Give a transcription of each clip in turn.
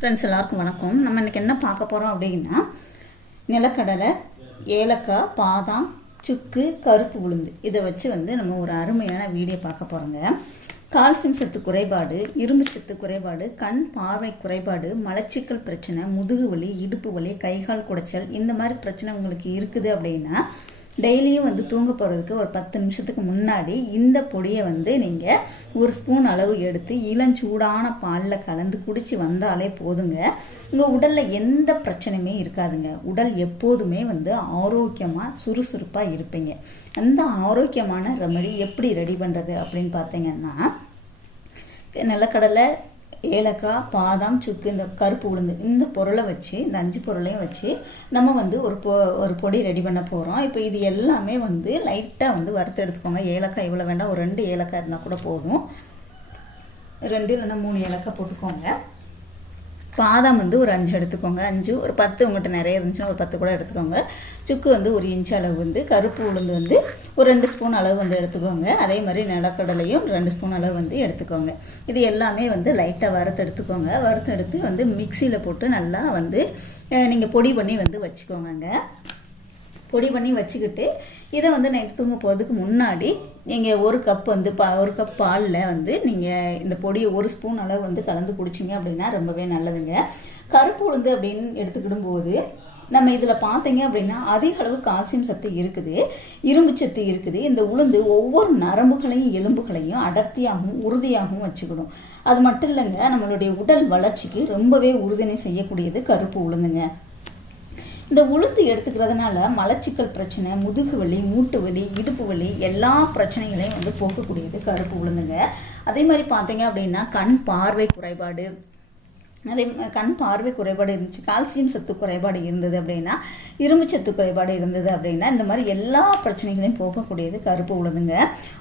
Friends எல்லாருக்கும் வணக்கம். நம்ம இன்றைக்கி என்ன பார்க்க போகிறோம் அப்படின்னா நிலக்கடலை ஏலக்காய் பாதாம் சுக்கு கருப்பு உளுந்து. இதை வச்சு வந்து நம்ம ஒரு அருமையான வீடியோ பார்க்க போகிறோங்க கால்சியம் சத்து குறைபாடு இரும்பு சத்து குறைபாடு கண் பார்வை குறைபாடு மலச்சிக்கல் பிரச்சனை முதுகு வலி இடுப்பு வலி கைகால் குடைச்சல் இந்த மாதிரி பிரச்சனை உங்களுக்கு இருக்குது அப்படின்னா டெய்லியும் வந்து தூங்க போகிறதுக்கு ஒரு பத்து நிமிஷத்துக்கு முன்னாடி இந்த பொடியை வந்து நீங்கள் ஒரு ஸ்பூன் அளவு எடுத்து இளஞ்சூடான பாலில் கலந்து குடித்து வந்தாலே போதுங்க. உங்கள் உடலில் எந்த பிரச்சனையுமே இருக்காதுங்க. உடல் எப்போதுமே வந்து ஆரோக்கியமாக சுறுசுறுப்பாக இருப்பீங்க. அந்த ஆரோக்கியமான ரெமடி எப்படி ரெடி பண்ணுறது அப்படின்னு பார்த்தீங்கன்னா நிலக்கடலை ஏலக்காய் பாதாம் சுக்கு இந்த கருப்பு உளுந்து இந்த பொருளை வச்சு இந்த அஞ்சு பொருளையும் வச்சு நம்ம வந்து ஒரு பொ ஒரு பொடி ரெடி பண்ண போகிறோம் இப்போ இது எல்லாமே வந்து லைட்டாக வந்து வறுத்து எடுத்துக்கோங்க. ஏலக்காய் இவ்வளோ வேண்டாம். ஒரு ரெண்டு ஏலக்காய் இருந்தால் கூட போதும். ரெண்டு இல்லைன்னா மூணு ஏலக்காய் போட்டுக்கோங்க. பாதாம் வந்து ஒரு அஞ்சு எடுத்துக்கோங்க. அஞ்சு ஒரு பத்து உங்கள்கிட்ட நிறைய இருந்துச்சுன்னா ஒரு பத்து கூட எடுத்துக்கோங்க. சுக்கு வந்து ஒரு இன்ச் அளவு வந்து கருப்பு உளுந்து வந்து ஒரு ரெண்டு ஸ்பூன் அளவு வந்து எடுத்துக்கோங்க. அதே மாதிரி நிலக்கடலையும் ரெண்டு ஸ்பூன் அளவு வந்து எடுத்துக்கோங்க. இது எல்லாமே வந்து லைட்டாக வறுத்து எடுத்துக்கோங்க. வறுத்து எடுத்து வந்து மிக்சியில் போட்டு நல்லா வந்து நீங்கள் பொடி பண்ணி வந்து வச்சுக்கோங்க பொடி பண்ணி வச்சுக்கிட்டு இதை வந்து நைட் தூங்க போகிறதுக்கு முன்னாடி நீங்கள் ஒரு கப் வந்து பா ஒரு கப் பாலில் வந்து நீங்கள் இந்த பொடியை ஒரு ஸ்பூன் அளவு வந்து கலந்து குடிச்சிங்க அப்படின்னா ரொம்பவே நல்லதுங்க. கருப்பு உளுந்து அப்படின்னு எடுத்துக்கிடும் போது நம்ம இதில் பார்த்தீங்க அப்படின்னா அதிக அளவு கால்சியம் சத்து இருக்குது இரும்பு சத்து இருக்குது. இந்த உளுந்து ஒவ்வொரு நரம்புகளையும் எலும்புகளையும் அடர்த்தியாகவும் உறுதியாகவும் வச்சுக்கணும் அது மட்டும் இல்லைங்க நம்மளுடைய உடல் வளர்ச்சிக்கு ரொம்பவே உறுதுணை செய்யக்கூடியது கருப்பு உளுந்துங்க. இந்த உளுந்து எடுத்துக்கிறதுனால மலச்சிக்கல் பிரச்சனை முதுகு வலி மூட்டு வலி இடுப்பு வலி எல்லா பிரச்சனைகளையும் வந்து போக்கக்கூடியது கருப்பு உளுந்துங்க. அதே மாதிரி பார்த்தீங்க அப்படின்னா கண் பார்வை குறைபாடு. அதே கண் பார்வை குறைபாடு இருந்துச்சு கால்சியம் சத்து குறைபாடு இருந்தது அப்படின்னா இரும்பு சத்து குறைபாடு இருந்தது அப்படின்னா இந்த மாதிரி எல்லா பிரச்சனைகளையும் போகக்கூடியது கருப்பு உளுந்துங்க.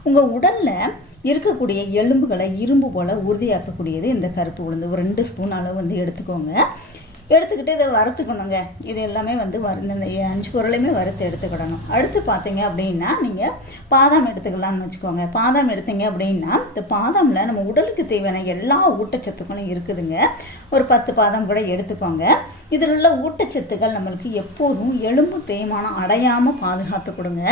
உங்கள் உடலில் இருக்கக்கூடிய எலும்புகளை இரும்பு போல் உறுதியாக்கக்கூடியது இந்த கருப்பு உளுந்து. ஒரு ரெண்டு ஸ்பூன் அளவு வந்து எடுத்துக்கோங்க. எடுத்துக்கிட்டு இதை வறுத்துக்கணுங்க. இது எல்லாமே வந்து வறுந்து இந்த அஞ்சு பொருளையுமே வறுத்து எடுத்துக்கிடணும். அடுத்து பார்த்தீங்க அப்படின்னா நீங்கள் பாதாம் எடுத்துக்கலாம்னு வச்சுக்கோங்க. பாதாம் எடுத்தீங்க அப்படின்னா இந்த பாதாமில் நம்ம உடலுக்கு தேவையான எல்லா ஊட்டச்சத்துக்களும் இருக்குதுங்க. ஒரு பத்து பாதாம் கூட எடுத்துக்கோங்க. இதில் உள்ள ஊட்டச்சத்துக்கள் நம்மளுக்கு எப்போதும் எலும்பு தேய்மானம் அடையாமல் பாதுகாத்து கொடுங்க.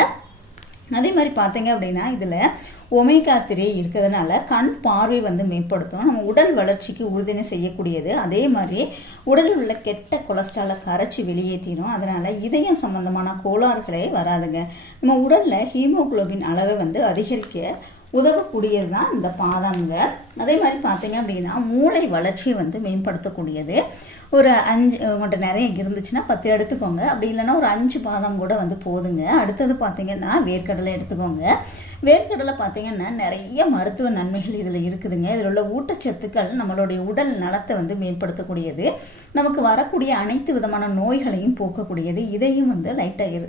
அதே மாதிரி பார்த்தீங்க அப்படின்னா இதில் ஒமேகா த்ரீ இருக்கிறதுனால கண் பார்வை வந்து மேம்படுத்தும். நம்ம உடல் வளர்ச்சிக்கு உறுதுணை செய்யக்கூடியது. அதே மாதிரி உடலில் உள்ள கெட்ட கொலஸ்ட்ராலை கரைச்சி வெளியேற்றிடும் அதனால் இதயம் சம்பந்தமான கோளாறுகளே வராதுங்க. நம்ம உடலில் ஹீமோகுளோபின் அளவை வந்து அதிகரிக்க உதவக்கூடியது தான் இந்த பாதாம்ங்க அதே மாதிரி பார்த்தீங்க அப்படின்னா மூளை வளர்ச்சியை வந்து மேம்படுத்தக்கூடியது. ஒரு அஞ்சு உங்கள்கிட்ட நிறைய இருந்துச்சுன்னா பத்து எடுத்துக்கோங்க. அப்படி இல்லைன்னா ஒரு அஞ்சு பாதாம் கூட வந்து போதுங்க. அடுத்தது பார்த்தீங்கன்னா வேர்க்கடலை எடுத்துக்கோங்க. வேர்க்கடலை பார்த்தீங்கன்னா நிறைய மருத்துவ நன்மைகள் இதில் இருக்குதுங்க. இதில் உள்ள ஊட்டச்சத்துக்கள் நம்மளுடைய உடல் நலத்தை வந்து மேம்படுத்தக்கூடியது. நமக்கு வரக்கூடிய அனைத்து விதமான நோய்களையும் போக்கக்கூடியது. இதையும் வந்து லைட்டாக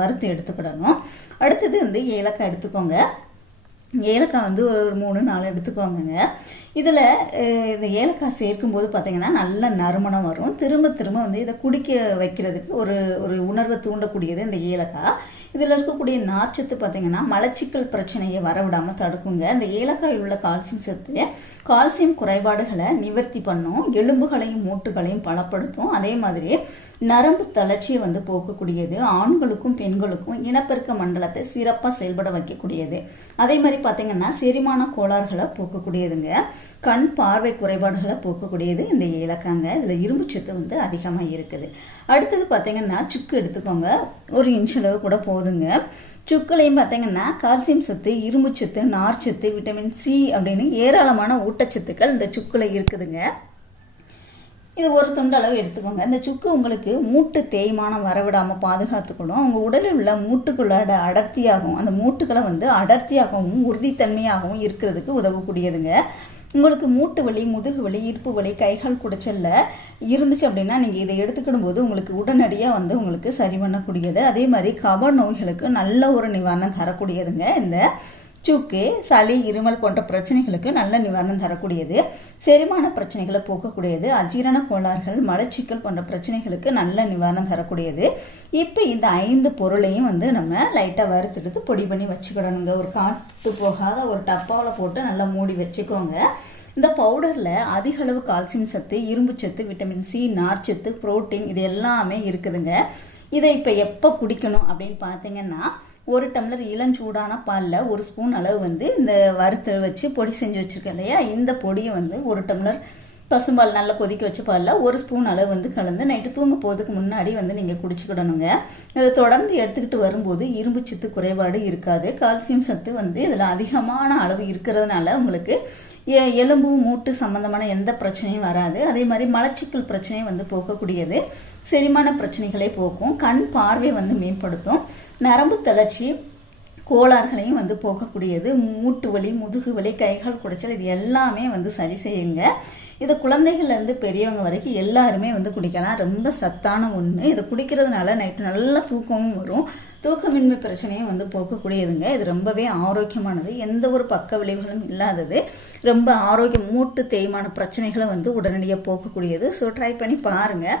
வறுத்து எடுத்துக்கிடணும். அடுத்தது வந்து ஏலக்காய் எடுத்துக்கோங்க. ஏலக்காய் வந்து ஒரு மூணு நாலு எடுத்துக்கோங்க இதில் இந்த ஏலக்காய் சேர்க்கும்போது பார்த்தீங்கன்னா நல்ல நறுமணம் வரும். திரும்ப திரும்ப வந்து இதை குடிக்க வைக்கிறதுக்கு ஒரு ஒரு உணர்வை தூண்டக்கூடியது இந்த ஏலக்காய். இதில் இருக்கக்கூடிய நார்ச்சத்து பார்த்தீங்கன்னா மலச்சிக்கல் பிரச்சனையை வரவிடாமல் தடுக்குங்க. இந்த ஏலக்காயில் உள்ள கால்சியம் சத்து கால்சியம் குறைபாடுகளை நிவர்த்தி பண்ணும். எலும்புகளையும் மூட்டுகளையும் பலப்படுத்தும். அதே மாதிரி நரம்பு தளர்ச்சியை வந்து போக்கக்கூடியது. ஆண்களுக்கும் பெண்களுக்கும் இனப்பெருக்க மண்டலத்தை சிறப்பாக செயல்பட வைக்கக்கூடியது. அதே மாதிரி பார்த்திங்கன்னா செரிமான கோளாறுகளை போக்கக்கூடியதுங்க. கண் பார்வை குறைபாடுகளை போக்கக்கூடியது இந்த ஏலக்காங்க இதில் இரும்பு சத்து வந்து அதிகமாக இருக்குது. அடுத்தது பார்த்தீங்கன்னா சுக்கு எடுத்துக்கோங்க. ஒரு இன்ச் அளவு கூட போதுங்க. சுக்குலையும் பார்த்தீங்கன்னா கால்சியம் சத்து இரும்பு சத்து நார்ச்சத்து விட்டமின் சி அப்படின்னு ஏராளமான ஊட்டச்சத்துக்கள் இந்த சுக்கில் இருக்குதுங்க. இது ஒரு துண்டளவு எடுத்துக்கோங்க. இந்த சுக்கு உங்களுக்கு மூட்டு தேய்மானம் வரவிடாமல் பாதுகாத்துக்கணும். உங்கள் உடலில் உள்ள மூட்டுக்குள்ளாட அடர்த்தியாகவும் அந்த மூட்டுக்களை வந்து அடர்த்தியாகவும் உறுதித்தன்மையாகவும் இருக்கிறதுக்கு உதவக்கூடியதுங்க. உங்களுக்கு மூட்டு வலி முதுகு வலி இடுப்பு வலி கைகால் குடைச்சல்ல இருந்துச்சு அப்படின்னா நீங்கள் இதை எடுத்துக்கிடும் போது உங்களுக்கு உடனடியாக வந்து உங்களுக்கு சரி பண்ணக்கூடியது. அதே மாதிரி கப நோய்களுக்கு நல்ல ஒரு நிவாரணம் தரக்கூடியதுங்க இந்த சுக்கு சளி இருமல் போன்ற பிரச்சனைகளுக்கு நல்ல நிவாரணம் தரக்கூடியது. செரிமான பிரச்சனைகளை போக்கக்கூடியது. அஜீரண கோளாறுகள் மலச்சிக்கல் போன்ற பிரச்சனைகளுக்கு நல்ல நிவாரணம் தரக்கூடியது. இப்போ இந்த ஐந்து பொருளையும் வந்து நம்ம லைட்டாக வறுத்தெடுத்து பொடி பண்ணி வச்சுக்கிடணுங்க. ஒரு காற்று போகாத ஒரு டப்பாவில் போட்டு நல்லா மூடி வச்சுக்கோங்க. இந்த பவுடரில் அதிக அளவு கால்சியம் சத்து இரும்பு சத்து விட்டமின் சி நார்ச்சத்து புரோட்டீன் இது எல்லாமே இருக்குதுங்க. இதை இப்போ எப்போ குடிக்கணும் அப்படின்னு பார்த்தீங்கன்னா ஒரு டம்ளர் இளஞ்சூடான பாலில் ஒரு ஸ்பூன் அளவு வந்து இந்த வறுத்து வச்சு பொடி செஞ்சு வச்சுருக்கேன் இல்லையா? இந்த பொடியை வந்து ஒரு டம்ளர் பசும்பால் நல்லா கொதிக்க வச்சு பாலில் ஒரு ஸ்பூன் அளவு வந்து கலந்து நைட்டு தூங்க போகிறதுக்கு முன்னாடி வந்து நீங்கள் குடிச்சுக்கிடணுங்க. இதை தொடர்ந்து எடுத்துக்கிட்டு வரும்போது இரும்பு சத்து குறைபாடு இருக்காது. கால்சியம் சத்து வந்து இதில் அதிகமான அளவு இருக்கிறதுனால உங்களுக்கு எ- எலும்பு மூட்டு சம்மந்தமான எந்த பிரச்சனையும் வராது. அதே மாதிரி மலச்சிக்கல் பிரச்சனையும் வந்து போக்கக்கூடியது. செரிமான பிரச்சனைகளை போக்கும். கண் பார்வை வந்து மேம்படுத்தும். நரம்பு தளர்ச்சி கோளாறுகளையும் வந்து போக்கக்கூடியது. மூட்டு வலி முதுகு வலி கைகால் குடைச்சல் இது எல்லாமே வந்து சரி செய்யுங்க. இது குழந்தைகள்லேருந்து பெரியவங்க வரைக்கும் எல்லாருமே வந்து குடிக்கலாம். ரொம்ப சத்தான ஒன்று இதை குடிக்கிறதுனால நைட்டு நல்ல தூக்கமும் வரும். தூக்கமின்மை பிரச்சனையும் வந்து போக்கக்கூடியதுங்க. இது ரொம்பவே ஆரோக்கியமானது. எந்த ஒரு பக்க விளைவுகளும் இல்லாதது. ரொம்ப ஆரோக்கியம் மூட்டு தேய்மான பிரச்சனைகளை வந்து உடனடியாக போக்கக்கூடியது. ஸோ ட்ரை பண்ணி பாருங்கள்